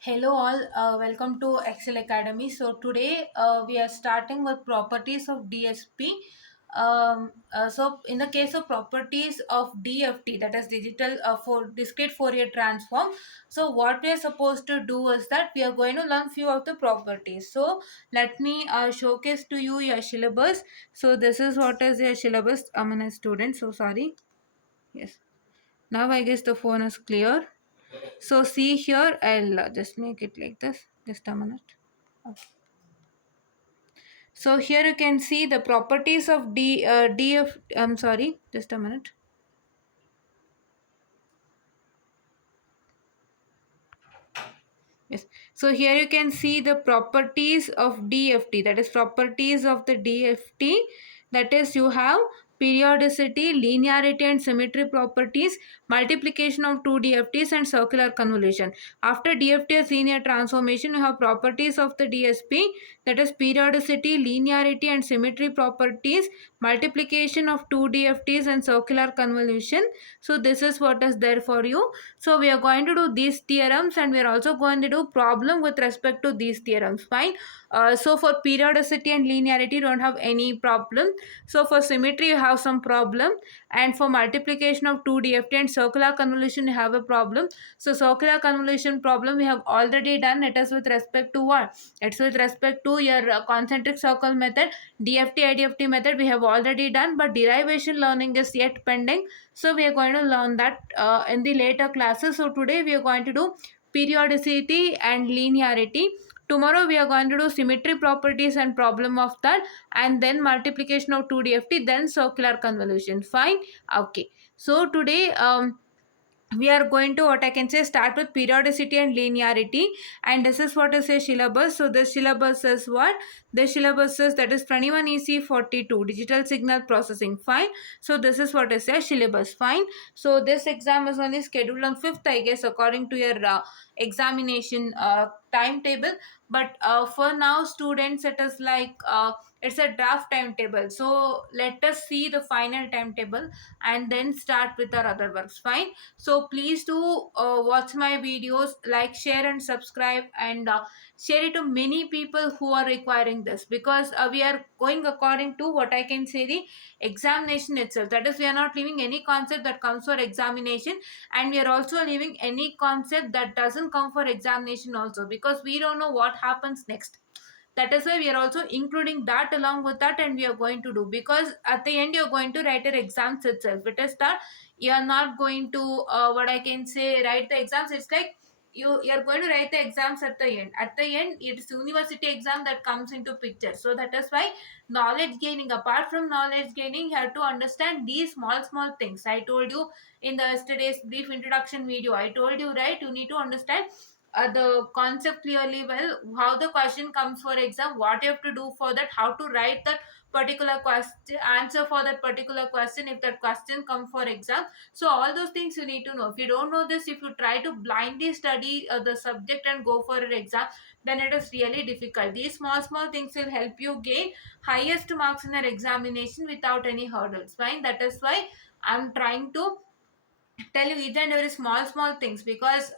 Hello all, welcome to Excel Academy. So today we are starting with properties of DSP. So in the case of properties of DFT, that is digital for discrete Fourier transform. So what we are supposed to do is that we are going to learn few of the properties. So let me showcase to you your syllabus. So this is what is your syllabus. I'm a student, so sorry. Yes. Now I guess the phone is clear. So see here, I'll just make it like this. Just a minute. Okay. So here you can see the properties of DF. I'm sorry, just a minute. Yes. So here you can see the properties of DFT. That is properties of the DFT. That is you have periodicity, linearity and symmetry properties, multiplication of two DFTs and circular convolution. After DFT linear transformation, you have properties of the DSP. That is periodicity, linearity and symmetry properties, multiplication of two DFTs and circular convolution. So this is what is there for you. So we are going to do these theorems and we are also going to do problem with respect to these theorems. Fine. So for periodicity and linearity you don't have any problem. So for symmetry you have some problem, and for multiplication of 2 DFT and circular convolution you have a problem. So circular convolution problem we have already done. It is with respect to what? It's with respect to your concentric circle method. DFT IDFT method we have already done, but derivation learning is yet pending. So we are going to learn that in the later classes. So today we are going to do periodicity and linearity. Tomorrow we are going to do symmetry properties and problem of that, and then multiplication of 2 DFT, then circular convolution. Fine. Okay. So today we are going to, what I can say, start with periodicity and linearity, and this is what is a syllabus. So the syllabus is what? The syllabus is, that is 21 EC 42 digital signal processing. Fine. So this is what is a syllabus. Fine. So this exam is only scheduled on 5th, I guess, according to your examination timetable. But for now students, it is like it's a draft timetable. So let us see the final timetable and then start with our other works. Fine. So please do watch my videos, like, share and subscribe, and share it to many people who are requiring this, because we are going according to, what I can say, the examination itself. That is, we are not leaving any concept that comes for examination, and we are also leaving any concept that doesn't come for examination also, because we don't know what happens next. That is why we are also including that along with that, and we are going to do, because at the end you're going to write your exams itself. It is that you are not going to what I can say, write the exams. It's like you're going to write the exams at the end. At the end it's university exam that comes into picture. So that is why knowledge gaining, apart from knowledge gaining, you have to understand these small things. I told you in the yesterday's brief introduction video, I told you, right? You need to understand the concept clearly, well, how the question comes for exam, what you have to do for that, how to write that particular question, answer for that particular question if that question comes for exam. So all those things you need to know. If you don't know this, if you try to blindly study the subject and go for an exam, then it is really difficult. These small things will help you gain highest marks in an examination without any hurdles. Fine. That is why I'm trying to tell you each and every small things, because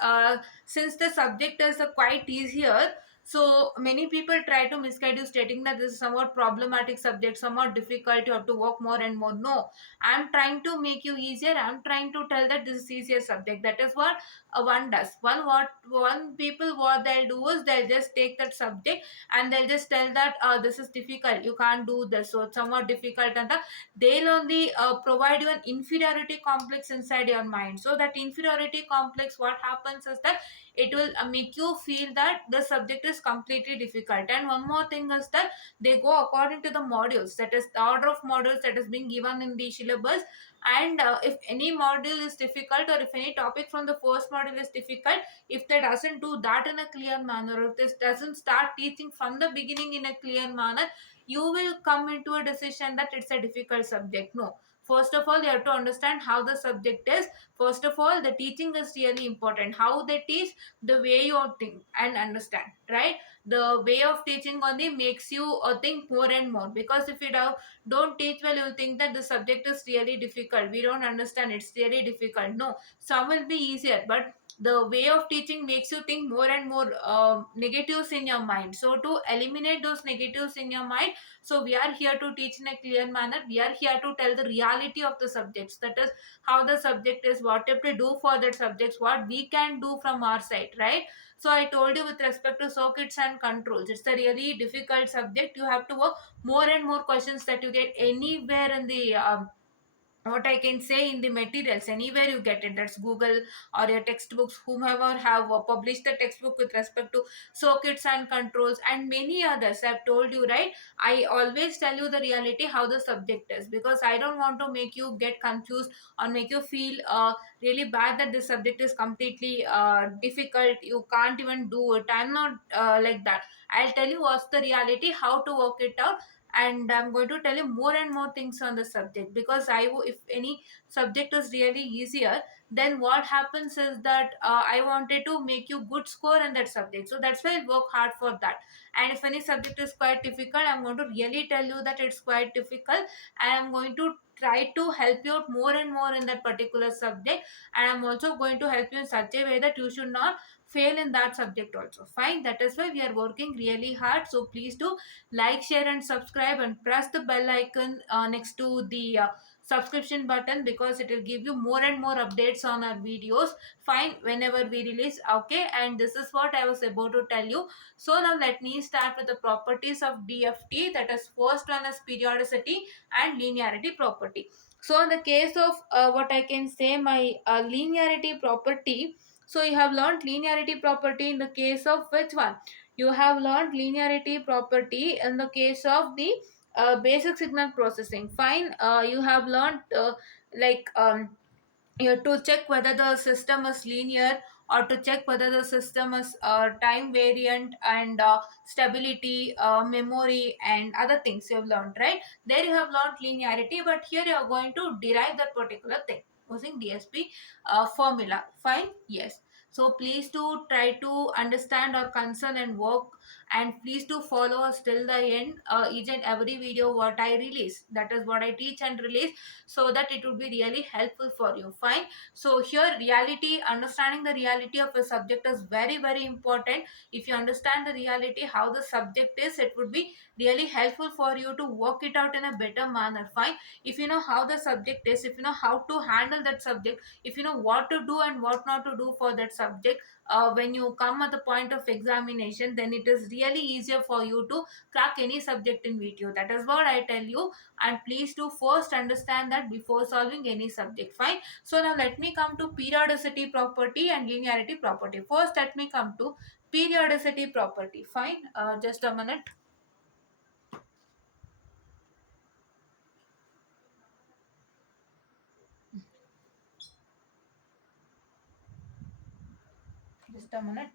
since the subject is quite easier, so many people try to misguide you, stating that this is somewhat problematic subject, somewhat difficult, you have to work more and more. No, I'm trying to make you easier. I'm trying to tell that this is easier subject. That is what one does. One people, what they'll do is they'll just take that subject and they'll just tell that this is difficult, you can't do this, so it's somewhat difficult, and they'll only provide you an inferiority complex inside your mind. So that inferiority complex, what happens is that it will make you feel that the subject is completely difficult. And one more thing is that they go according to the modules, that is the order of modules that is being given in the syllabus. And if any module is difficult, or if any topic from the first module is difficult, if they doesn't do that in a clear manner, or if this doesn't start teaching from the beginning in a clear manner, you will come into a decision that it's a difficult subject. No, first of all you have to understand how the subject is. First of all, the teaching is really important. How they teach, the way you think and understand, right? The way of teaching only makes you think more and more, because if you don't teach well, you'll think that the subject is really difficult, we don't understand, it's really difficult. No, some will be easier, but the way of teaching makes you think more and more negatives in your mind. So to eliminate those negatives in your mind, so we are here to teach in a clear manner. We are here to tell the reality of the subjects, that is how the subject is, what have to do for that subjects, what we can do from our side, right? So I told you with respect to circuits and controls, it's a really difficult subject. You have to work more and more questions that you get anywhere in the what I can say in the materials, anywhere you get it, that's Google or your textbooks, whomever have published the textbook with respect to circuits and controls and many others. I've told you, right? I always tell you the reality how the subject is, because I don't want to make you get confused or make you feel really bad that this subject is completely difficult, you can't even do it. I'm not like that. I'll tell you what's the reality, how to work it out, and I'm going to tell you more and more things on the subject, because if any subject is really easier, then what happens is that I wanted to make you good score in that subject, so that's why I work hard for that. And if any subject is quite difficult, I'm going to really tell you that it's quite difficult, and I'm going to try to help you out more and more in that particular subject, and I'm also going to help you in such a way that you should not fail in that subject also. Fine, that is why we are working really hard. So please do like, share and subscribe, and press the bell icon next to the subscription button, because it will give you more and more updates on our videos, fine, whenever we release. Okay, and this is what I was about to tell you. So now let me start with the properties of DFT. That is, first one is periodicity and linearity property. So in the case of what I can say, my linearity property, so you have learned linearity property in the case of which one? You have learned linearity property in the case of the basic signal processing. Fine, you have learned like you have to check whether the system is linear, or to check whether the system is time variant, and stability, memory and other things you have learned, right? There you have learned linearity, but here you are going to derive that particular thing using DSP formula. Fine, yes. So please do try to understand our concern and work, and please do follow us till the end. Each and every video what I release, that is what I teach and release, so that it would be really helpful for you. Fine. So here, reality, understanding the reality of a subject is very very important. If you understand the reality how the subject is, it would be really helpful for you to work it out in a better manner. Fine. If you know how the subject is, if you know how to handle that subject, if you know what to do and what not to do for that subject, when you come at the point of examination, then it is really easier for you to crack any subject in video. That is what I tell you, and please do first understand that before solving any subject. Fine. So now let me come to periodicity property and linearity property. First let me come to periodicity property. Fine, just a minute. Just a minute.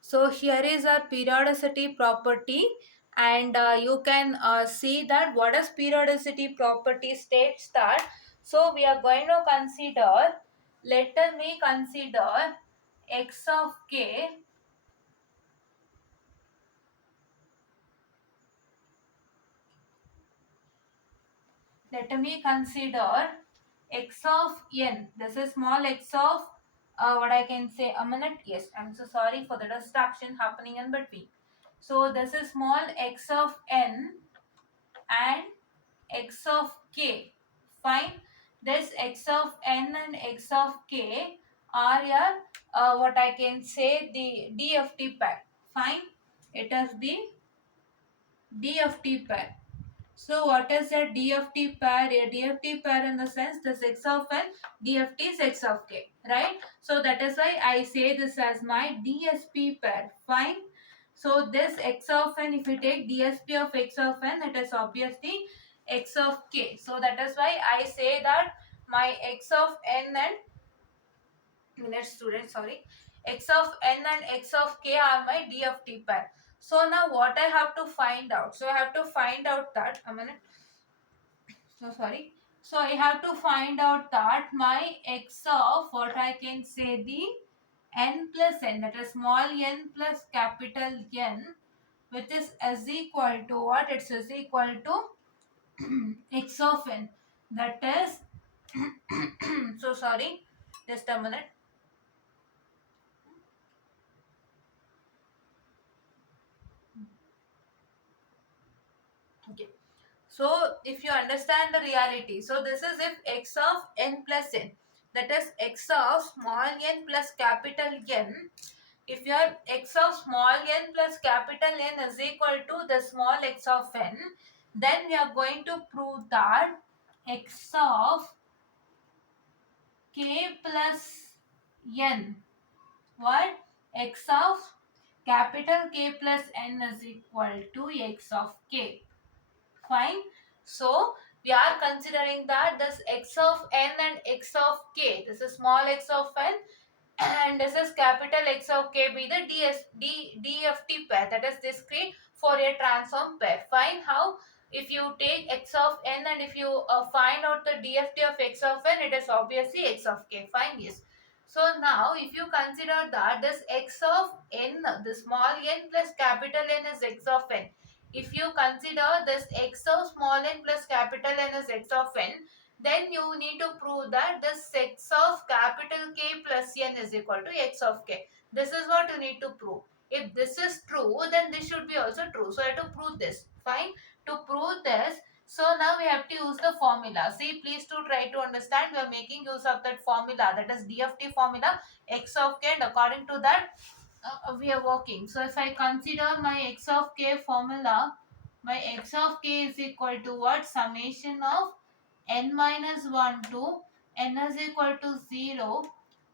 So here is our periodicity property, and you can see that what is periodicity property states that. So we are going to consider, let me consider x of k, let me consider x of n. This is small x of what I can say, a minute. Yes, I'm so sorry for the distraction happening in between. So this is small x of n and x of k. Fine. This x of n and x of k are your what I can say, the DFT pair. Fine. It is the DFT pair. So what is a DFT pair? A DFT pair in the sense this x of n, DFT is x of k, right? So that is why I say this as my DSP pair. Fine. So this x of n, if you take DSP of x of n, it is obviously x of k. So that is why I say that my x of n and minute student, sorry, x of n and x of k are my DFT pair. So now what I have to find out? So I have to find out that, a minute. So sorry. So I have to find out that my x of what I can say the n plus n, that is small n plus capital N, which is equal to what? It's is equal to x of n. That is so sorry, just a minute. Okay. So if you understand the reality, so this is if x of n plus n, that is x of small n plus capital N. If your x of small n plus capital N is equal to the small x of n, then we are going to prove that x of k plus n, what? X of capital K plus n is equal to x of k. Fine. So we are considering that this x of n and x of k, this is small x of n and this is capital X of k be the DFT pair, that is discrete Fourier transform pair. Fine. How? If you take x of n and if you find out the DFT of x of n, it is obviously x of k. Fine. Yes. So now if you consider that this x of n, the small n plus capital N is x of n. If you consider this x of small n plus capital N is x of n, then you need to prove that this x of capital K plus N is equal to x of k. This is what you need to prove. If this is true, then this should be also true. So I have to prove this. Fine. To prove this, so now we have to use the formula. See, please to try to understand. We are making use of that formula, that is DFT formula, x of k, and according to that, we are working. So if I consider my x of k formula, my x of k is equal to what? Summation of n minus 1 to n is equal to 0.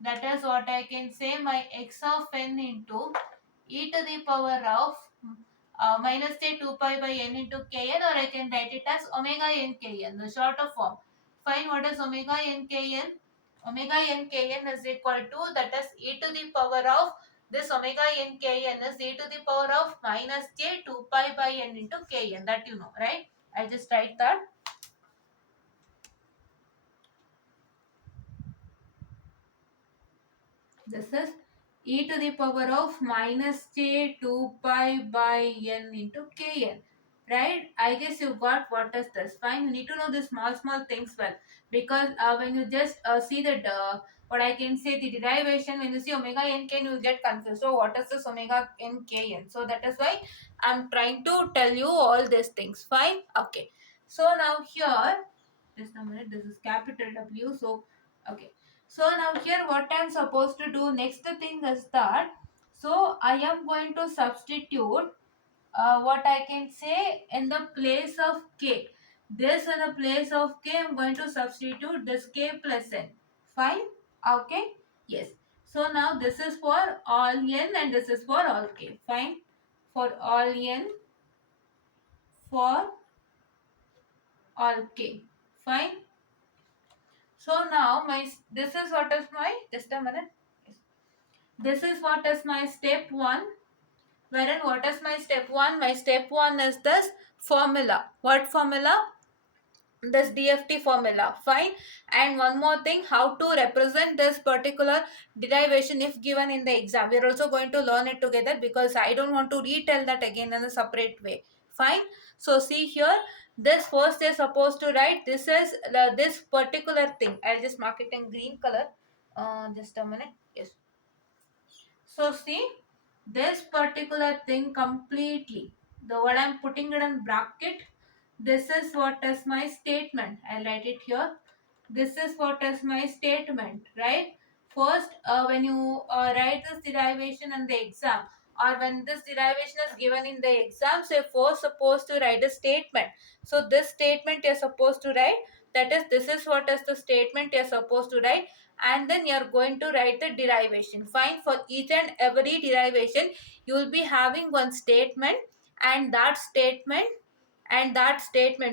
That is what I can say, my x of n into e to the power of minus say 2 pi by n into kn, or I can write it as omega n kn, the shorter form. Find what is omega n kn. Omega n kn is equal to, that is e to the power of, this omega n kn is e to the power of minus j 2 pi by n into kn. That you know, right? I just write that. This is e to the power of minus j 2 pi by n into kn. Right? I guess you got what is this. Fine. You need to know the small things well, because when you just see the what I can say, the derivation, when you see omega n k, you get confused. So what is this omega n k n? So that is why I'm trying to tell you all these things. Fine. Okay. So now here, just a minute. This is capital W. So okay. So now here what I am supposed to do, next thing is that, so I am going to substitute what I can say in the place of k. This in the place of k, I am going to substitute this k plus n. Fine? Okay? Yes. So now this is for all n and this is for all k. Fine? For all n, for all k. Fine? So now my, this is what is my, just a minute. Yes. This is what is my step 1. Wherein what is my step 1? My step 1 is this formula. What formula? This DFT formula. Fine. And one more thing, how to represent this particular derivation if given in the exam. We are also going to learn it together, because I don't want to retell that again in a separate way. Fine. So see here, this first is supposed to write, this is this particular thing. I'll just mark it in green color. Just a minute. Yes. So see, this particular thing completely, the what I'm putting it in bracket, this is what is my statement. I'll write it here. This is what is my statement, right? First, when you write this derivation in the exam, or when this derivation is given in the exam, so you're first supposed to write a statement. So this statement you're supposed to write, that is, this is what is the statement you're supposed to write, and then you're going to write the derivation. Fine. For each and every derivation, you will be having one statement, and that statement,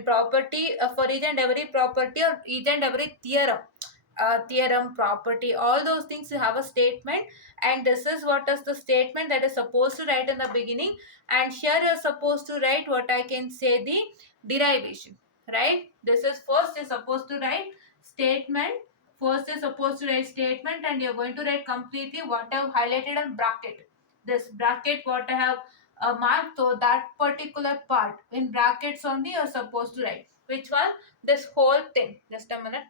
property, for each and every property or each and every theorem, property, all those things, you have a statement, and this is what is the statement that is supposed to write in the beginning, and here you're supposed to write what I can say, the derivation. right? This is first is supposed to write statement. First is supposed to write statement, and you're going to write completely what I have highlighted in bracket. This bracket what I have marked, so that particular part in brackets only you're supposed to write. Which one? This whole thing. Just a minute.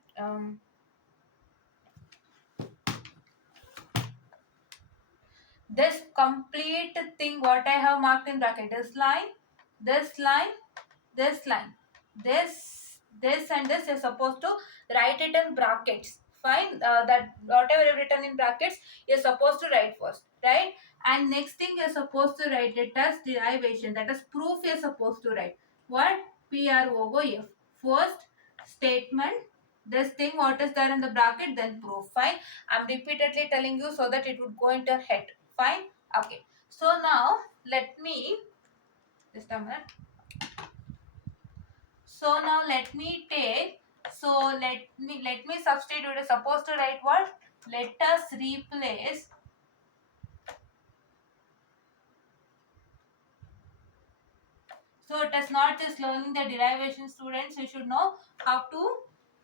This complete thing what I have marked in bracket, this line, this line, this line, this and this is supposed to write it in brackets. Fine, that whatever you've written in brackets you're supposed to write first, right? And next thing you're supposed to write it as derivation, that is proof you're supposed to write. What? Proof. First statement, this thing what is there in the bracket, then proof. Fine, I'm repeatedly telling you so that it would go into your head. Fine. Okay, so now let me just a minute. So now let me take, so let me substitute. Is supposed to write what? Let us replace. So it is not just learning the derivation, students. You should know how to,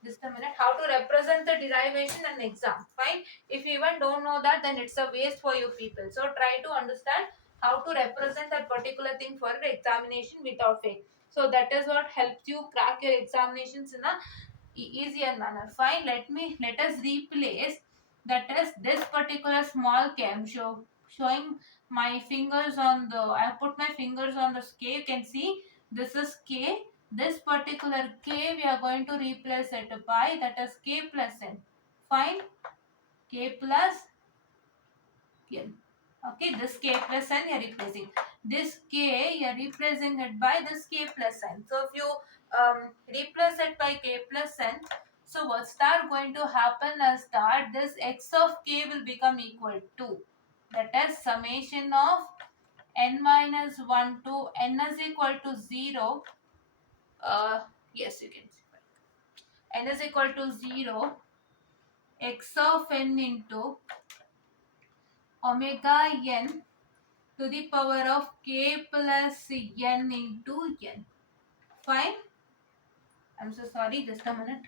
just a minute, how to represent the derivation in exam. Fine. If you even don't know that, then it's a waste for you people. So try to understand how to represent that particular thing for the examination without fail. So that is what helps you crack your examinations in a easier manner. Fine. Let us replace, that is this particular small cam showing my fingers on the, I put my fingers on the scale. You can see this is k. This particular k we are going to replace it by, that is k plus n. Fine, k plus n. Okay, this k plus n you are replacing. This k you are replacing it by this k plus n. So if you replace it by k plus n, so what's that going to happen is that this x of k will become equal to, that is summation of n minus 1 to n is equal to 0. Yes, you can see. N is equal to 0, x of n into omega n to the power of k plus n into n. Fine. I'm so sorry, just a minute.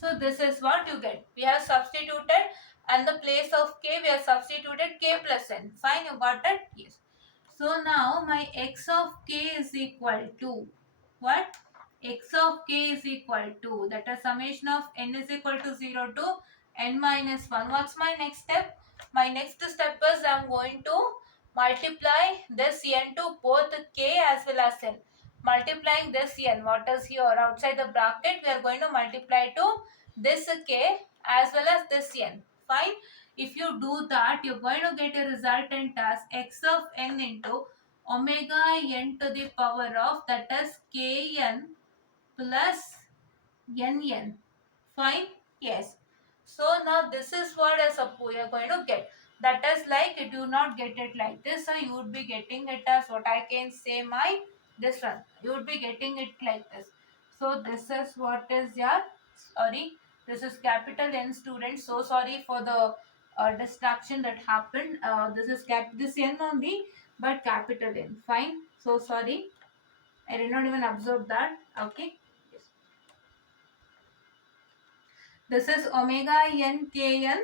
So this is what you get. We have substituted, and the place of k we have substituted k plus n. Fine, you got it? Yes. So now my x of k is equal to what? X of k is equal to, that is summation of n is equal to 0 to n minus 1. What's my next step? My next step is I'm going to multiply this n to both k as well as n. Multiplying this n, what is here outside the bracket, we are going to multiply to this k as well as this n. Fine. If you do that, you're going to get a resultant as x of n into omega n to the power of, that is kn plus nn. Fine. Yes. So now this is what I suppose you're going to get. That is like, you do not get it like this, so you would be getting it as what I can say my this one. You would be getting it like this. So this is what is your, sorry, this is capital N, students. So sorry for the distraction that happened. This is this N only, but capital N. Fine. So sorry, I did not even observe that. Okay. Yes. This is omega n kn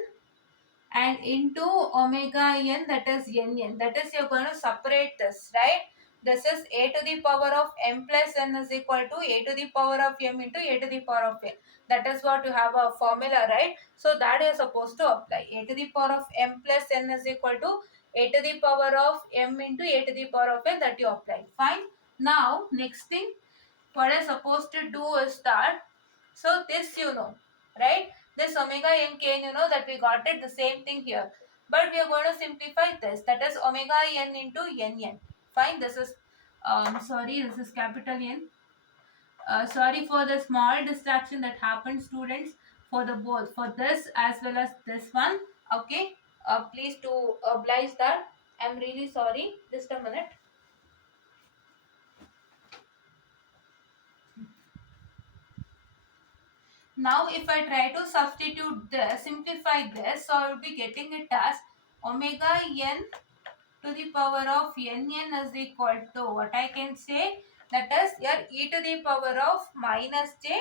and into omega n, that is nn. That is, you're going to separate this, right? This is a to the power of m plus n is equal to a to the power of m into a to the power of n. That is what you have a formula, right? So that you're supposed to apply. A to the power of m plus n is equal to a to the power of m into a to the power of n, that you apply. Fine. Now, next thing, what I'm supposed to do is that, so this you know, right? This omega n k, you know that we got it, the same thing here. But we are going to simplify this, that is omega n into nn. Fine, this is, sorry, this is capital N. Sorry for the small distraction that happened, students, for the both, for this as well as this one. Okay, please to oblige that. I'm really sorry. Just a minute. Now if I try to substitute this, simplify this, so I will be getting it as omega n to the power of Nn is equal to what I can say, that is your e to the power of minus j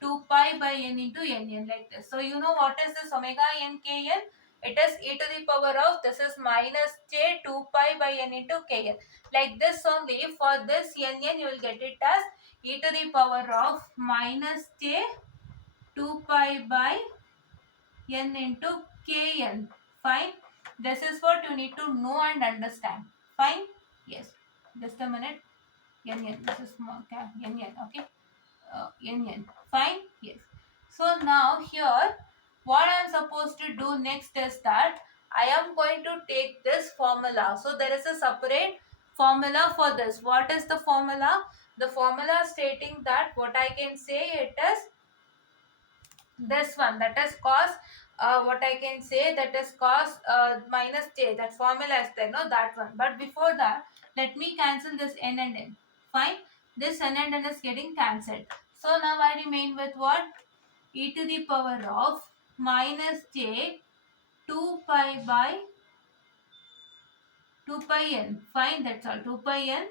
2 pi by n into Nn, like this. So you know what is this omega n kn? It is e to the power of, this is minus j 2 pi by n into kn. Like this only, for this Nn you will get it as e to the power of minus j 2 pi by n into kn. Fine. This is what you need to know and understand. Fine. Yes. Just a minute. N. This is small. N. Okay. N. Fine. Yes. So now here, what I am supposed to do next is that I am going to take this formula. So there is a separate formula for this. What is the formula? The formula stating that what I can say, it is this one, that is cos, what I can say, that is cos minus j, that formula is there, no, that one. But before that, let me cancel this n and n. Fine. This n and n is getting cancelled. So now I remain with what? E to the power of minus j 2 pi by 2 pi n. Fine, that's all, 2 pi n.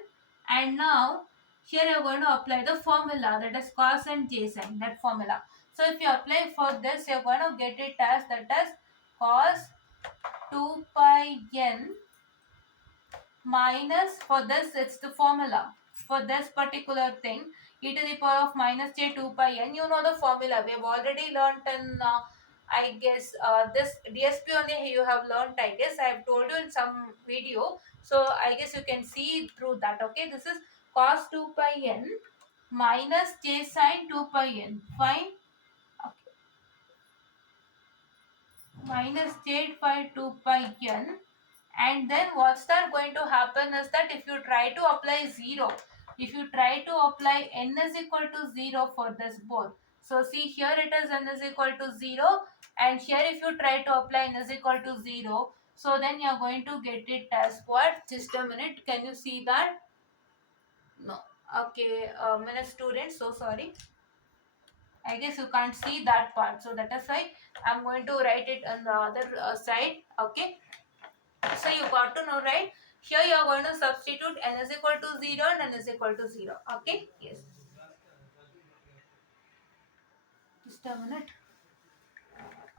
And now here you are going to apply the formula, that is cos and j sin, that formula. So if you apply for this, you are going to get it as, that is cos 2 pi n minus, for this it's the formula for this particular thing, e to the power of minus j 2 pi n. You know the formula, we have already learnt in I guess this DSP only you have learnt, I guess I have told you in some video, so I guess you can see through that. Okay, this is cos 2 pi n minus j sin 2 pi n. Fine. Okay. Minus j phi 2 pi n, and then what's that going to happen is that if you try to apply 0, if you try to apply n is equal to 0 for this both, so see here it is n is equal to 0, and here if you try to apply n is equal to 0, so then you are going to get it as what? Just a minute, can you see that? No. Okay, minute students, so sorry, I guess you can't see that part, so that is why I'm going to write it on the other side. Okay, so you got to know, right? Here you are going to substitute n is equal to 0 and n is equal to 0. Okay, yes. Just a minute.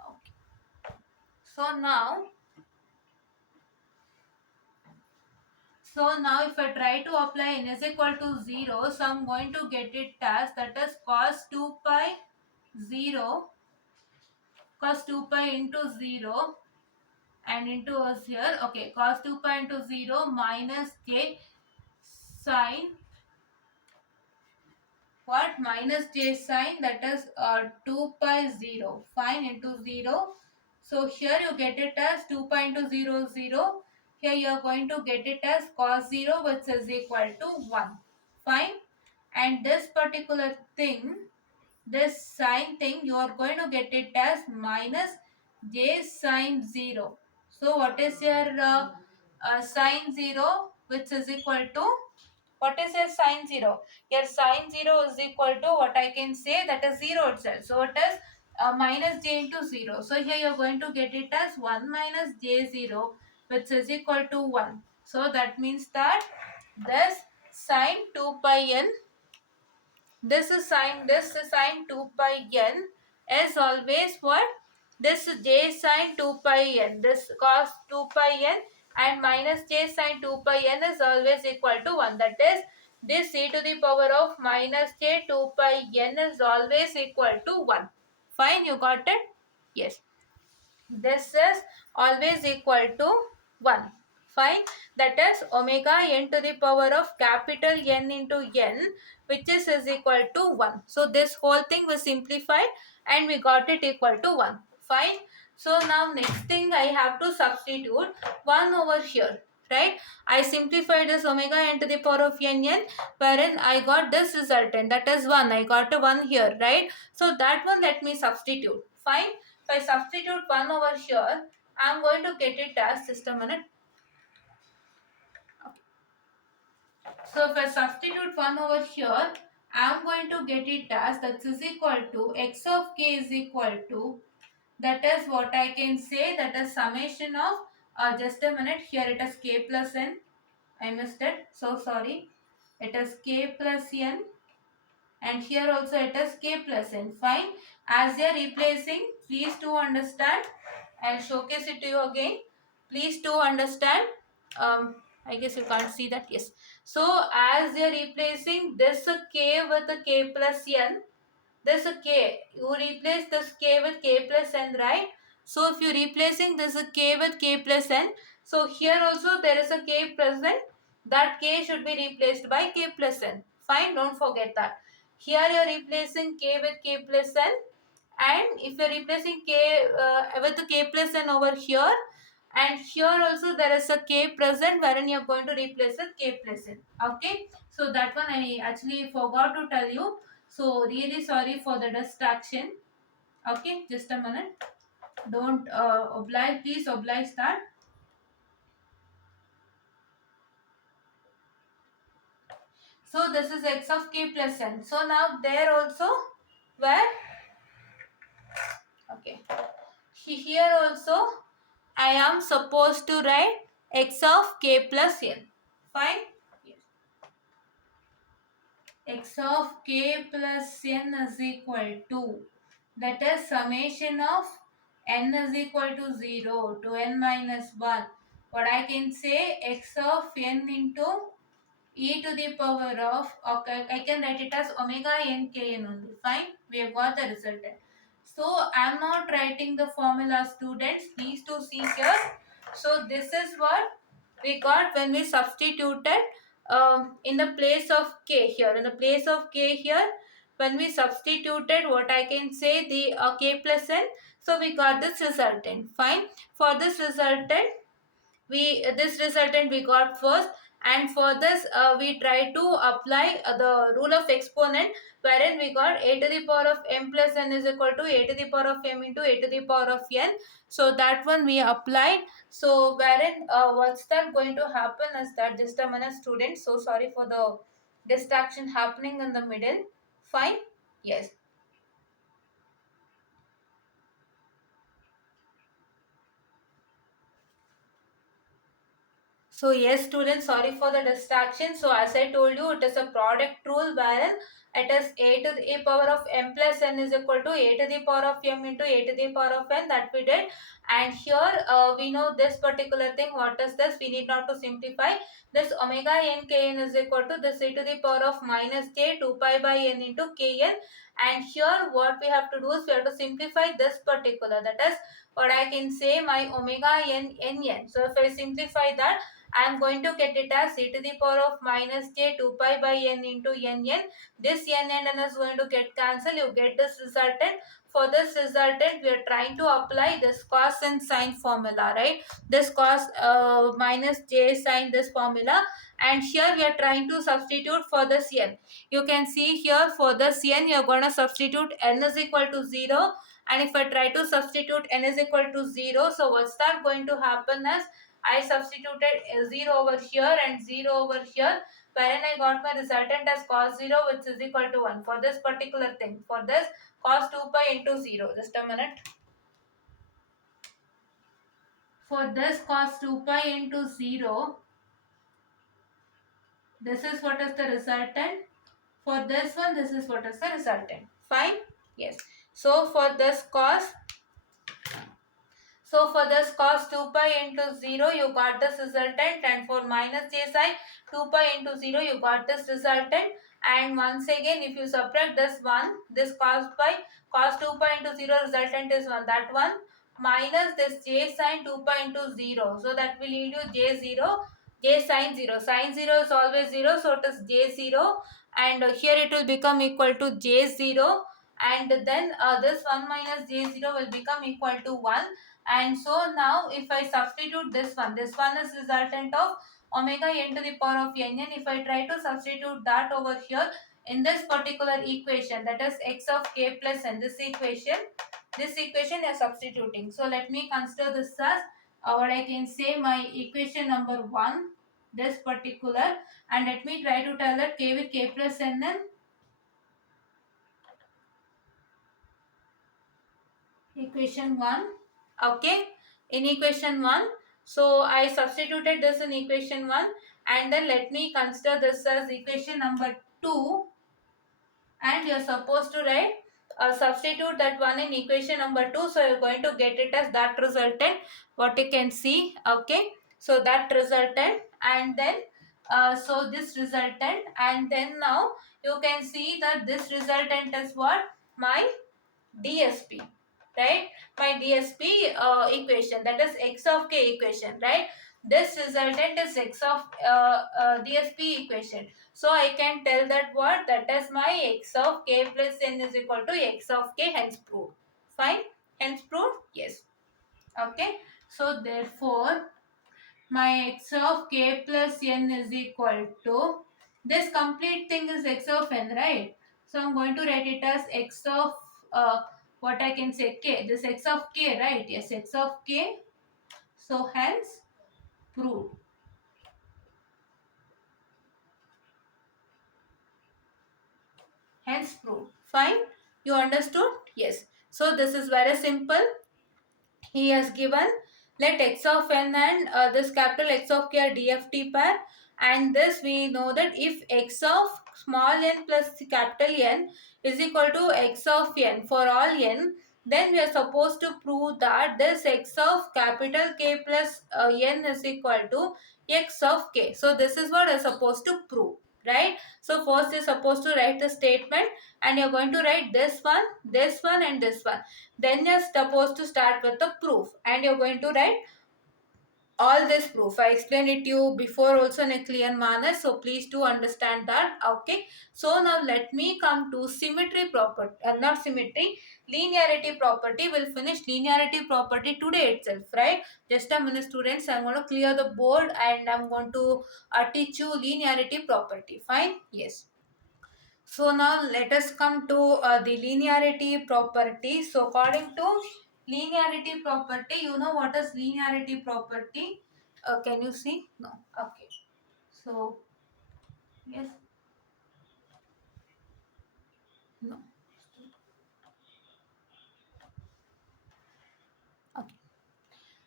Okay. So now if I try to apply n is equal to 0, so I'm going to get it as, that is cos 2 pi 0, cos 2 pi into 0 and into us here. Okay, cos 2 pi into 0 minus j sine, what? Minus j sine, that is 2 pi 0. Fine, into 0. So here you get it as 2 pi into 0 0. Here you are going to get it as cos 0, which is equal to 1. Fine. And this particular thing, this sine thing, you are going to get it as minus j sine 0. So what is your sine 0, which is equal to, what is your sine 0? Your sine 0 is equal to, what I can say, that is 0 itself. So it is minus j into 0. So here you are going to get it as 1 minus j 0, which is equal to 1. So that means that this sine 2 pi n, this is sine 2 pi n is always what? This j sine 2 pi n, this cos 2 pi n and minus j sine 2 pi n is always equal to 1. That is, this e to the power of minus j 2 pi n is always equal to 1. Fine, you got it? Yes. This is always equal to 1. Fine. That is omega n to the power of capital N into n, which is equal to 1. So this whole thing was simplified and we got it equal to 1. Fine. So now next thing I have to substitute 1 over here. Right. I simplified this omega n to the power of n wherein I got this resultant, that is 1. I got a 1 here. Right. So that one let me substitute. Fine. If I substitute 1 over here, I am going to get it as, just a minute. Okay. So if I substitute 1 over here, I am going to get it as, that is equal to x of k is equal to, that is what I can say, that is summation of just a minute, here it is k plus n. I missed it, so sorry. It is k plus n, and here also it is k plus n. Fine. As they are replacing, please to understand. I'll showcase it to you again. Please to understand. I guess you can't see that. Yes. So as they are replacing this k with a k plus n, this a k, you replace this k with k plus n, right? So if you replacing this k with k plus n, so here also there is a k present. That k should be replaced by k plus n. Fine, don't forget that. Here you are replacing k with k plus n, and if you are replacing k with k plus n over here, and here also there is a k present wherein you are going to replace with k plus n. Okay, so that one I actually forgot to tell you, so really sorry for the distraction. Okay, just a minute. Don't oblige, please oblige that. So this is x of k plus n. So now there also, where, okay, here also I am supposed to write x of k plus n. Fine. Yes. X of k plus n is equal to, that is summation of n is equal to 0 to n minus 1. What I can say, x of n into e to the power of, okay, I can write it as omega n k n only. Fine, we have got the resultant. So I am not writing the formula, students. Please to see here. So this is what we got when we substituted in the place of k here. In the place of k here, when we substituted, what I can say, the k plus n. So we got this resultant. Fine. For this resultant, this resultant we got first, and for this we try to apply the rule of exponent, wherein we got a to the power of m plus n is equal to a to the power of m into a to the power of n. So that one we applied. So wherein what's that going to happen is that, just a minute, students, so sorry for the distraction happening in the middle. Fine. Yes. So yes, students, sorry for the distraction. So as I told you, it is a product rule wherein it is a to the power of m plus n is equal to a to the power of m into a to the power of n, that we did. And here we know this particular thing. What is this? We need not to simplify. This omega n k n is equal to this a to the power of minus j 2 pi by n into k n. And here what we have to do is we have to simplify this particular. That is what I can say, my omega n n n. So if I simplify that, I am going to get it as e to the power of minus j 2 pi by n into n n. This n and n is going to get cancelled. You get this resultant. For this resultant, we are trying to apply this cos and sine formula, right? This cos minus j sine, this formula. And here we are trying to substitute for this n. You can see here for this n, you are going to substitute n is equal to 0. And if I try to substitute n is equal to 0, so what's that going to happen is, I substituted 0 over here and 0 over here, wherein I got my resultant as cos 0, which is equal to 1 for this particular thing. For this, cos 2 pi into 0. Just a minute. For this cos 2 pi into 0, this is what is the resultant. For this one, this is what is the resultant. Fine? Yes. So for this cos, so for this cos 2 pi into 0, you got this resultant, and for minus j sine 2 pi into 0, you got this resultant. And once again, if you subtract this 1, this cos 2 pi into 0 resultant is 1, that one, minus this j sine 2 pi into 0. So that will yield you j0, j sine 0. Sine 0 is always 0, so it is j0, and here it will become equal to j0, and then this 1 minus j0 will become equal to 1. And so now if I substitute this one is resultant of omega n to the power of n n. If I try to substitute that over here in this particular equation, that is x of k plus n, this equation is substituting. So let me consider this as what I can say, my equation number 1, this particular, and let me try to tell that k with k plus n n, equation 1. Okay, in equation 1, So I substituted this in equation 1, and then let me consider this as equation number 2, and you're supposed to write substitute that one in equation number 2, so you're going to get it as that resultant, what you can see. Okay, so that resultant, and then so this resultant, and then now you can see that this resultant is what? My DSP, right? My DSP equation, that is x of k equation, right? This resultant is x of DSP equation. So I can tell that what? That is my x of k plus n is equal to x of k, hence proved. Fine? Hence proved? Yes. Okay. So therefore, my x of k plus n is equal to, this complete thing is x of n, right? So I'm going to write it as x of what I can say, k. This x of k, right? Yes, x of k. So hence proved. Hence proved. Fine. You understood? Yes. So this is very simple. He has given, let x of n and this capital X of k are DFT pair, and this we know that if x of small n plus capital N is equal to x of n for all n, then we are supposed to prove that this x of capital K plus n is equal to x of k. So this is what I am supposed to prove, right? So first you are supposed to write the statement, and you are going to write this one, and this one. Then you're supposed to start with the proof, and you're going to write all this proof. I explained it to you before also in a clear manner, so please do understand that. Okay, so now let me come to symmetry property, not symmetry, linearity property. We'll finish linearity property today itself, right? Just a minute, students. I'm going to clear the board, and I'm going to teach you linearity property. Fine? Yes. So now let us come to the linearity property. So according to linearity property, you know what is linearity property? Can you see? No. Okay. So yes. No. Okay.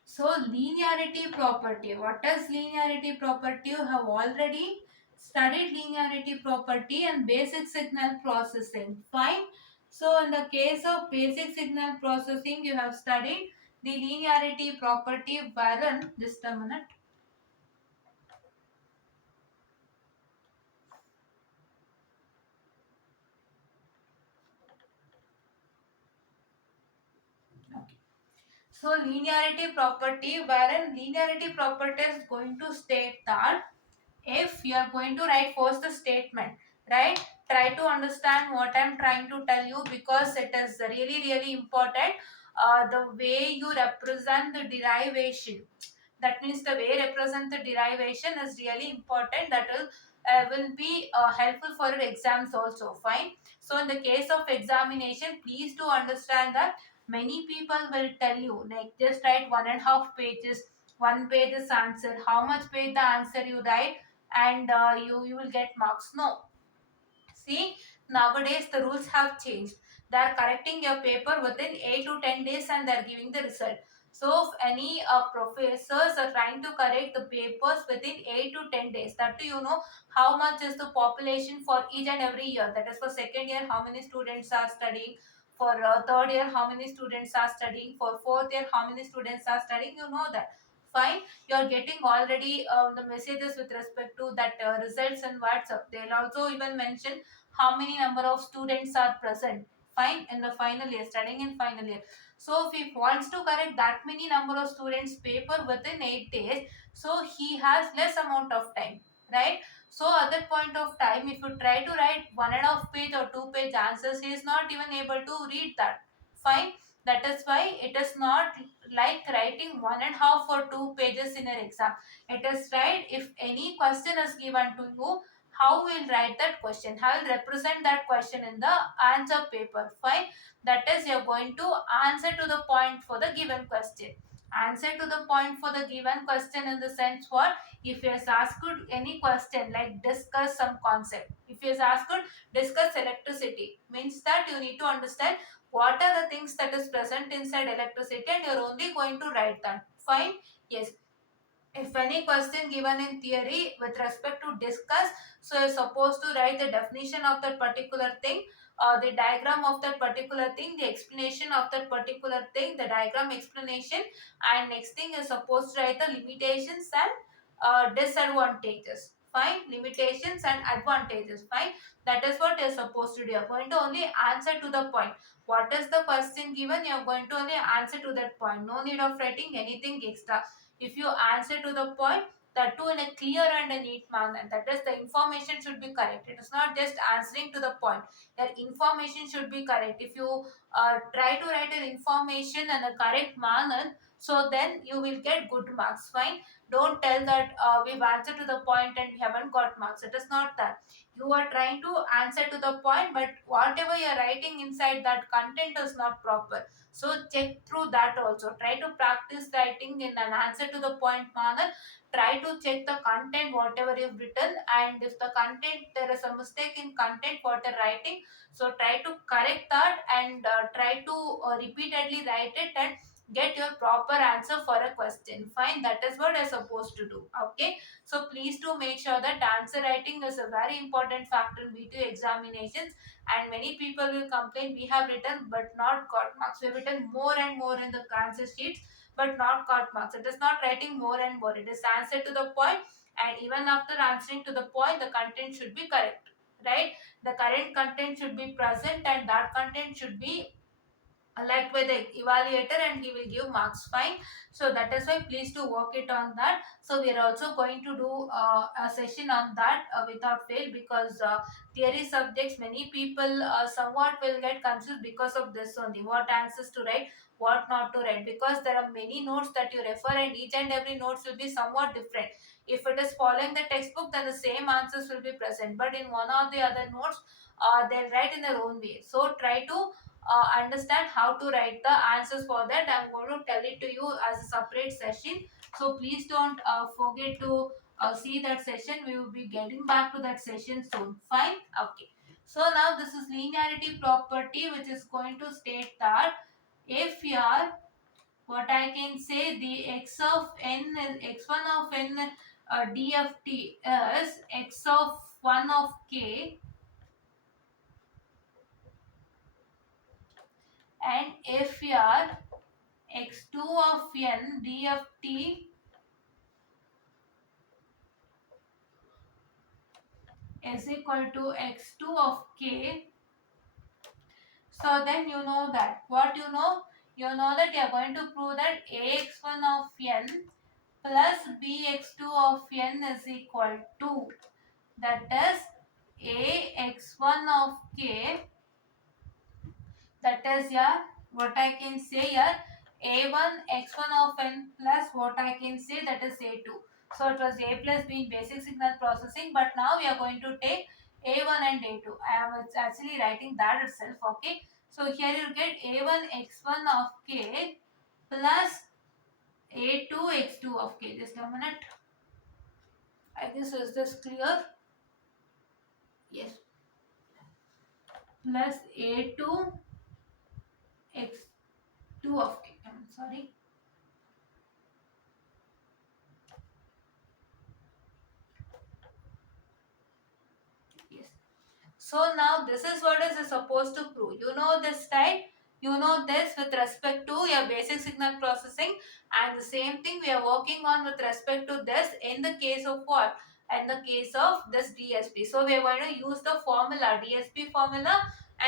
So linearity property. What is linearity property? You have already studied linearity property and basic signal processing. Fine. So in the case of basic signal processing, you have studied the linearity property wherein, just a minute. Okay. So linearity property wherein linearity property is going to state that if you are going to write first the statement, right? Try to understand what I'm trying to tell you, because it is really important. The way you represent the derivation, that means the way represent the derivation is really important. That will be helpful for your exams also. Fine. So in the case of examination, please do understand that many people will tell you like just write 1.5 pages, 1 page is answer, how much page the answer you write, and you will get marks. No. See, nowadays the rules have changed. They are correcting your paper within 8 to 10 days, and they are giving the result. So if any professors are trying to correct the papers within 8 to 10 days, that too you know how much is the population for each and every year. That is for second year, how many students are studying. For third year, how many students are studying. For fourth year, how many students are studying. You know that. Fine. You are getting already the messages with respect to that results in WhatsApp. They'll also even mention how many number of students are present, fine, in the final year, studying in final year. So if he wants to correct that many number of students paper within 8 days, so he has less amount of time, right? So at that point of time, if you try to write 1.5 page or 2 page answers, he is not even able to read that. Fine. That is why it is not like writing 1.5 or 2 pages in an exam. It is right, if any question is given to you, how we'll write that question, how will represent that question in the answer paper. Fine. That is, you're going to answer to the point for the given question. Answer to the point for the given question in the sense what, if he has asked any question like discuss some concept, if he has asked discuss electricity, means that you need to understand what are the things that is present inside electricity, and you're only going to write that. Fine. Yes. If any question given in theory with respect to discuss, so you're supposed to write the definition of that particular thing, the diagram of that particular thing, the explanation of that particular thing, the diagram explanation, and next thing is supposed to write the limitations and disadvantages. Fine, limitations and advantages. Fine, that is what you're supposed to do. You're going to only answer to the point. What is the question given? You're going to only answer to that point. No need of writing anything extra. If you answer to the point, that too in a clear and a neat manner, that is the information should be correct. It is not just answering to the point, that information should be correct. If you try to write an information in a correct manner, so then you will get good marks. Fine, don't tell that we've answered to the point and we haven't got marks. It is not that. You are trying to answer to the point, but whatever you are writing inside that content is not proper. So check through that also. Try to practice writing in an answer to the point manner. Try to check the content whatever you've written, and if the content there is a mistake in content what you're writing, so try to correct that and try to repeatedly write it and get your proper answer for a question. Fine, that is what you're supposed to do. Okay, so please do make sure that answer writing is a very important factor in V2 examinations, and many people will complain we have written but not got marks. We have written more and more in the answer sheets but not got marks. It is not writing more and more. It is answer to the point, and even after answering to the point, the content should be correct. Right? The current content should be present, and that content should be liked by the evaluator, and he will give marks. Fine, so that is why please to work it on that. So we are also going to do a session on that without fail, because theory subjects many people somewhat will get confused because of this only, what answers to write, what not to write, because there are many notes that you refer and each and every notes will be somewhat different. If it is following the textbook, then the same answers will be present, but in one or the other notes they'll write in their own way. So try to understand how to write the answers for that. I'm going to tell it to you as a separate session. So please don't forget to see that session. We will be getting back to that session soon. Fine? Okay. So now this is linearity property, which is going to state that if your, what I can say, the x of n is x1 of n DFT is x of 1 of k, and if your x2 of n DFT is equal to x2 of k, so then you know that. What you know? You know that you are going to prove that ax1 of n plus bx2 of n is equal to, that is ax1 of k, that is here, what I can say here, a1 x1 of n plus what I can say, that is a2. So it was a plus b in basic signal processing, but now we are going to take a1 and a2. I am actually writing that itself. Okay, so here you get a1 x1 of k plus a2 x2 of k. Just a minute, I guess, is this clear? Yes, plus a2 x2 of k. I'm sorry. Yes. So now this is what is supposed to prove. You know this type, you know this with respect to your basic signal processing, and the same thing we are working on with respect to this in the case of what? In the case of this DSP. So we are going to use the formula, DSP formula,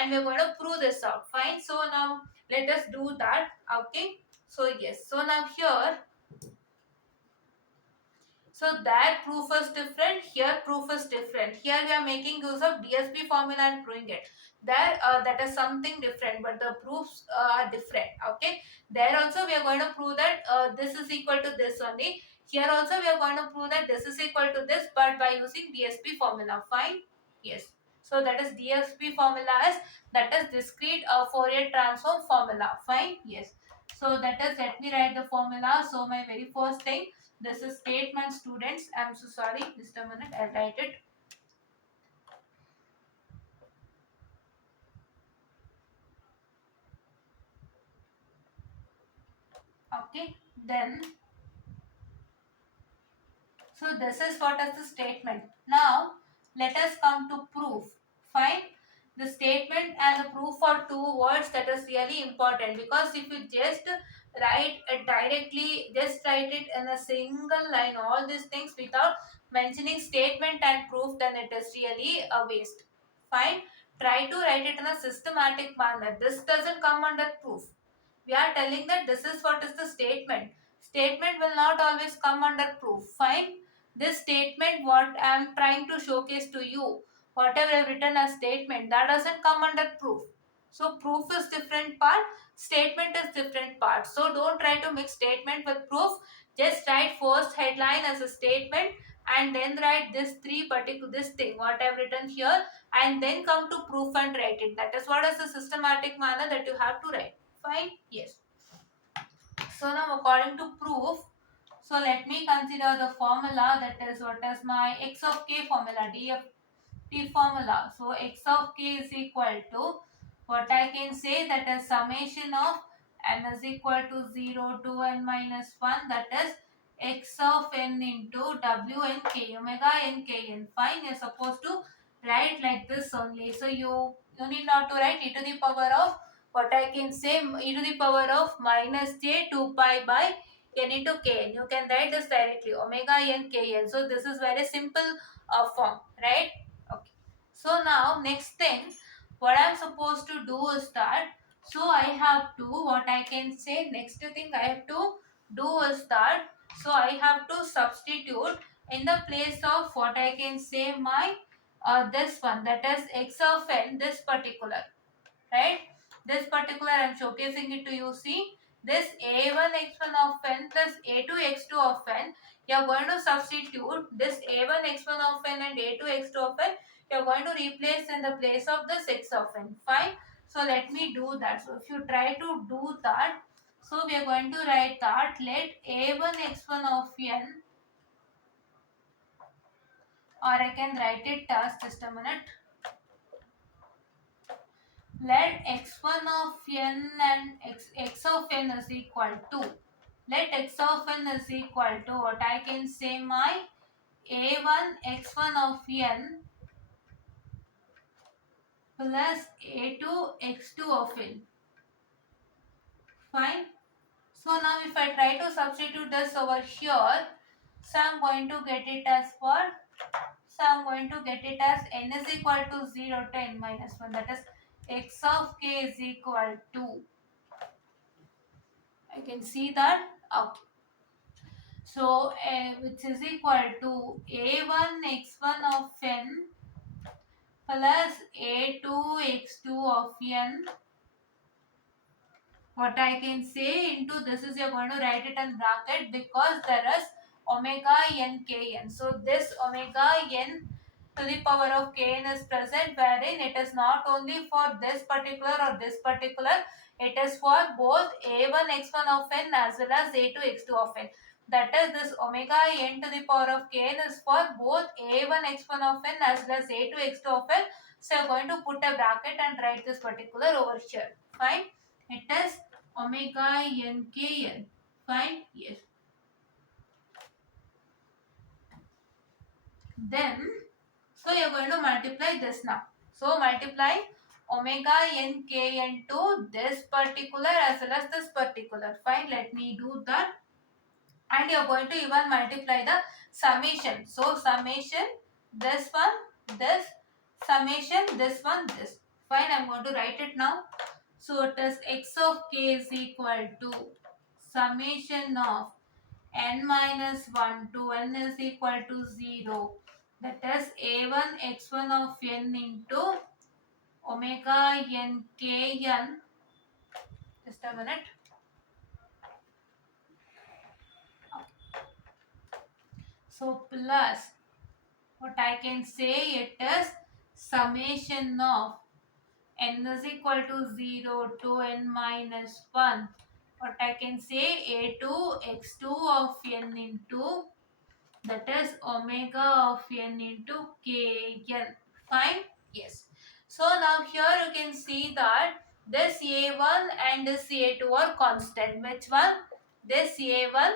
and we are going to prove this out. Fine. So now let us do that. Okay. So yes. So now here, so that proof is different, here proof is different. Here we are making use of DSP formula and proving it. There that is something different, but the proofs are different. Okay. There also we are going to prove that this is equal to this only. Here also we are going to prove that this is equal to this, but by using DSP formula. Fine. Yes. So that is DSP formula is, that is discrete Fourier transform formula. Fine. Yes. So that is, let me write the formula. So my very first thing, this is statement, students. I'm so sorry. Just a minute. I'll write it. Okay. Then So this is what is the statement. Now let us come to proof. Fine. The statement and the proof are two words that is really important, because if you just write it directly, just write it in a single line, all these things without mentioning statement and proof, then it is really a waste. Fine. Try to write it in a systematic manner. This doesn't come under proof. We are telling that this is what is the statement. Statement will not always come under proof. Fine. This statement, what I am trying to showcase to you, whatever I have written as statement, that doesn't come under proof. So proof is different part, statement is different part. So don't try to mix statement with proof. Just write first headline as a statement, and then write this three particular this thing what I have written here, and then come to proof and write it. That is what is the systematic manner that you have to write. Fine. Yes. So now according to proof, so let me consider the formula, that is what is my x of k formula, DFT formula. So x of k is equal to, what I can say, that is summation of n is equal to 0 to n minus 1, that is x of n into w n k, omega n k n. Fine, you're supposed to write like this only. So you need not to write e to the power of, what I can say, e to the power of minus j 2 pi by n into kn. You can write this directly, omega n kn. So this is very simple form, right? Okay. So now next thing, what I'm supposed to do is that, so I have to, what I can say, next thing I have to do is that, so I have to substitute in the place of, what I can say, my this one, that is x of n, this particular, right? This particular I am showcasing it to you. See, this a1 x1 of n plus a2 x2 of n, you are going to substitute this a1 x1 of n and a2 x2 of n, you are going to replace in the place of this x of n. Fine. So let me do that. So if you try to do that, so we are going to write that, let a1 x1 of n, or I can write it as, just a minute, let x1 of n and x of n is equal to, let x of n is equal to, what I can say, my a1 x1 of n plus a2 x2 of n. Fine. So now if I try to substitute this over here, so I'm going to get it as what? So I'm going to get it as n is equal to 0 to n minus 1, that is x of k is equal to, I can see that. Okay. So which is equal to a1 x1 of n plus a2 x2 of n, what I can say, into this is, you're going to write it in bracket, because there is omega n kn. So this omega n to the power of kn is present, wherein it is not only for this particular or this particular, it is for both a1 x1 of n as well as a2 x2 of n. That is, this omega n to the power of kn is for both a1 x1 of n as well as a2 x2 of n. So you're going to put a bracket and write this particular over here. Fine. It is omega n kn. Fine. Yes. Then, so you're going to multiply this now. So multiply omega n kn to this particular as well as this particular. Fine. Let me do that. And you're going to even multiply the summation. So summation, this one, this, summation, this one, this. Fine. I'm going to write it now. So it is x of k is equal to summation of n minus 1 to n is equal to 0. That is a1 x1 of n into omega n kn. Just a minute. So plus, what I can say, it is summation of n is equal to 0 to n minus 1. What I can say, a2 x2 of n into, that is omega of n into kn. Fine. Yes. So now here you can see that this a1 and this a2 are constant. Which one? This a1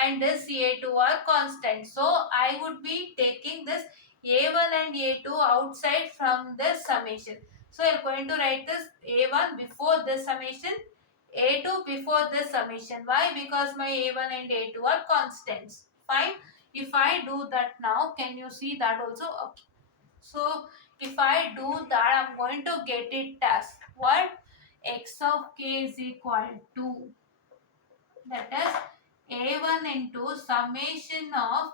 and this a2 are constant. So I would be taking this a1 and a2 outside from this summation. So I'm going to write this a1 before this summation, a2 before this summation. Why? Because my a1 and a2 are constants. Fine. If I do that now, can you see that also? Okay. So if I do that, I'm going to get it as what? X of k is equal to, that is, a1 into summation of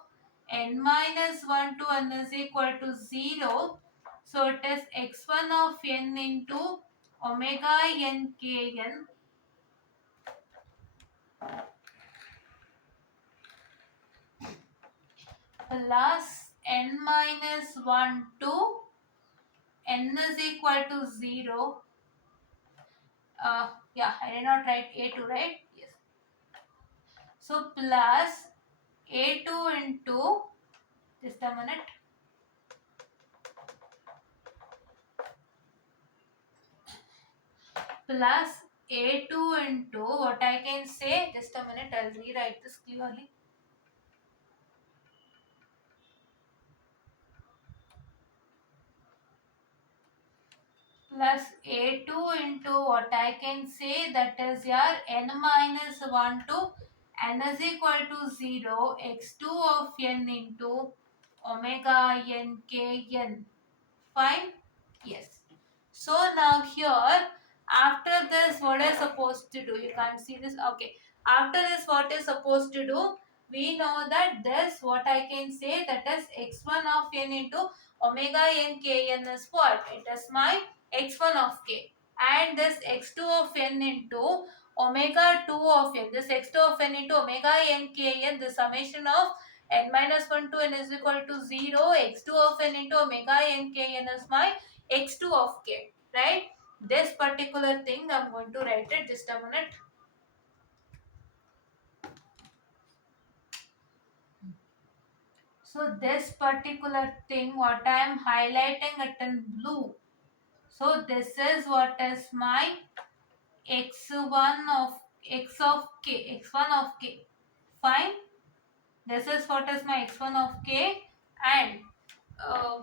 n minus 1 to n is equal to 0. So it is x1 of n into omega n kn plus n minus 1 to n is equal to 0. Yeah, I did not write a2, right? Yes. So plus a2 into, just a minute, plus a2 into what I can say, just a minute, I'll rewrite this clearly. Plus a2 into what I can say, that is your n minus 1 to n is equal to 0, x2 of n into omega n k n. Fine? Yes. So now here, after this, what is supposed to do? You can't see this. Okay. After this, what is supposed to do? We know that this, what I can say, that is x1 of n into omega n k n is what? It is my x1 of k. And this x2 of n into omega 2 of n. This x2 of n into omega n k n, the summation of n minus 1 to n is equal to 0, x2 of n into omega n k n is my x2 of k, right? This particular thing I'm going to write it, just a minute. So this particular thing, what I am highlighting it in blue, so this is what is my x1 of x of k, x1 of k. Fine. This is what is my x1 of k, and uh,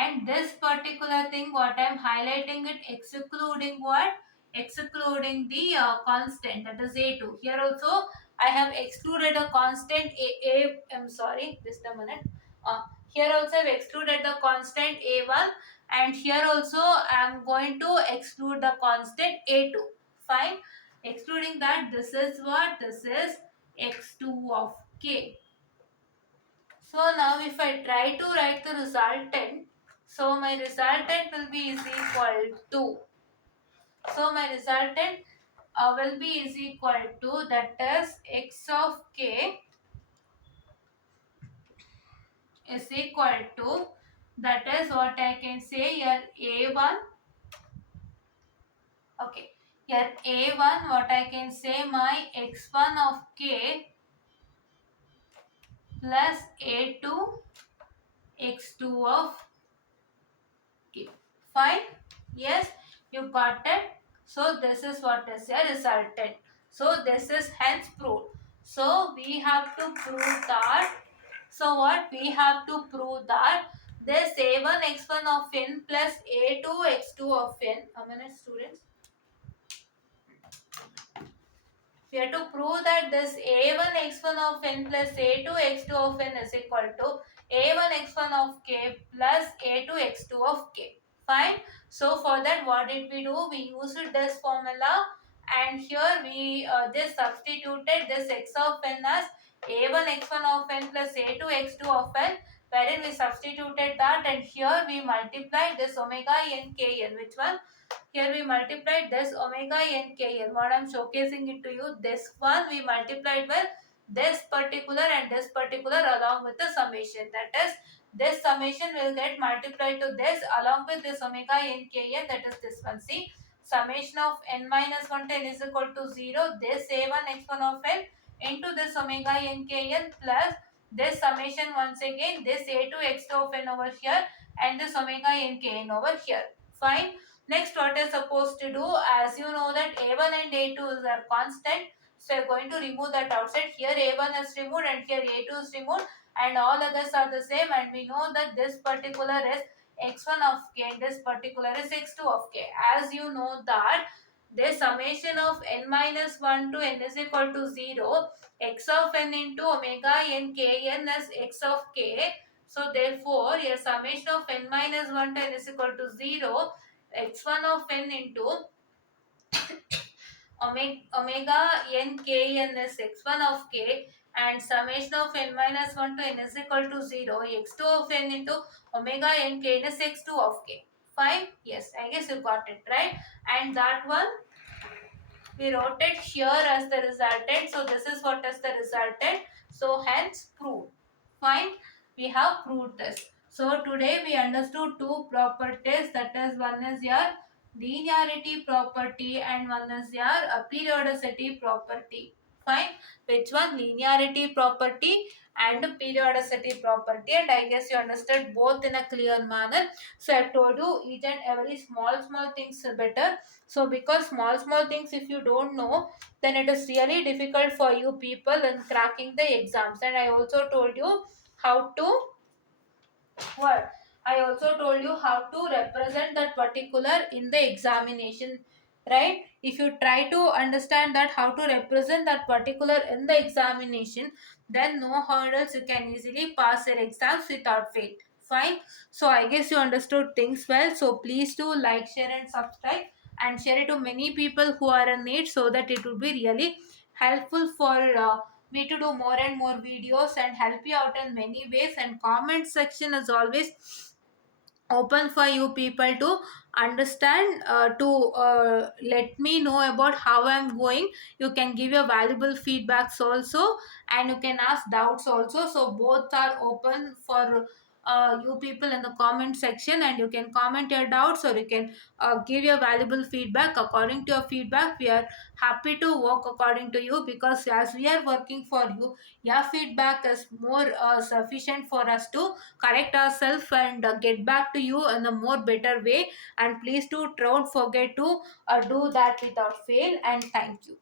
and this particular thing, what I'm highlighting it, excluding what? Excluding the constant, that is a2. Here also I have excluded a constant I'm sorry, just a minute. Here also I've excluded the constant a1, and here also I'm going to exclude the constant a2. Fine. Excluding that, this is what? This is x2 of k. So now if I try to write the resultant, so my resultant will be is equal to, so my resultant will be is equal to, that is x of k is equal to, that is what I can say here, a1. Okay, here a1, what I can say, my x1 of k plus a2 x2 of k. Fine. Yes, you got it. So this is what is a resultant. So this is hence proved. So we have to prove that. So what we have to prove that this a1 x1 of n plus a2 x2 of n. A minute, students. We have to prove that this a1 x1 of n plus a2 x2 of n is equal to a1 x1 of k plus a2 x2 of k. Fine. So for that, what did we do? We used this formula, and here we just substituted this x of n as a1 x1 of n plus a2 x2 of n, wherein we substituted that, and here we multiplied this omega n k n. Which one? Here we multiplied this omega n k n. What I am showcasing it to you, this one we multiplied with this particular and this particular along with the summation. That is, this summation will get multiplied to this along with this omega n k n, that is this one. See, summation of n minus 1 to n is equal to 0. This a1 x1 of n into this omega n k n plus this summation once again, this a2 x2 of n over here and this omega n k n over here. Fine. Next, what you're supposed to do, as you know that A1 and A2 are constant, so you're going to remove that outside. Here A1 is removed and here A2 is removed, and all others are the same, and we know that this particular is x1 of k and this particular is x2 of k. As you know that the summation of n minus 1 to n is equal to 0, x of n into omega n kn is x of k. So therefore, a summation of n minus 1 to n is equal to 0, x1 of n into omega n kn is x1 of k, and summation of n minus 1 to n is equal to 0, x2 of n into omega n kn is x2 of k. Fine? Yes, I guess you got it, right? And that one we wrote it here as the resultant. So this is what is the resultant. So hence proved. Fine. We have proved this. So today we understood two properties. That is, one is your linearity property and one is your periodicity property. Fine. Which one? Linearity property and periodicity property. And I guess you understood both in a clear manner. So I told you each and every small things are better. So because small things if you don't know, then it is really difficult for you people in cracking the exams. And I also told you how to what I also told you how to represent that particular in the examination, right? If you try to understand that how to represent that particular in the examination, then no hurdles, you can easily pass your exams without fail. Fine. So I guess you understood things well. So please do like, share and subscribe, and share it to many people who are in need, so that it will be really helpful for me to do more and more videos and help you out in many ways. And comment section is always open for you people to understand, to let me know about how I'm going. You can give your valuable feedbacks also, and you can ask doubts also. So both are open for you people in the comment section, and you can comment your doubts or you can give your valuable feedback. According to your feedback, we are happy to work according to you, because as we are working for you, your feedback is more sufficient for us to correct ourselves and get back to you in a more better way. And please do don't forget to do that without fail. And thank you.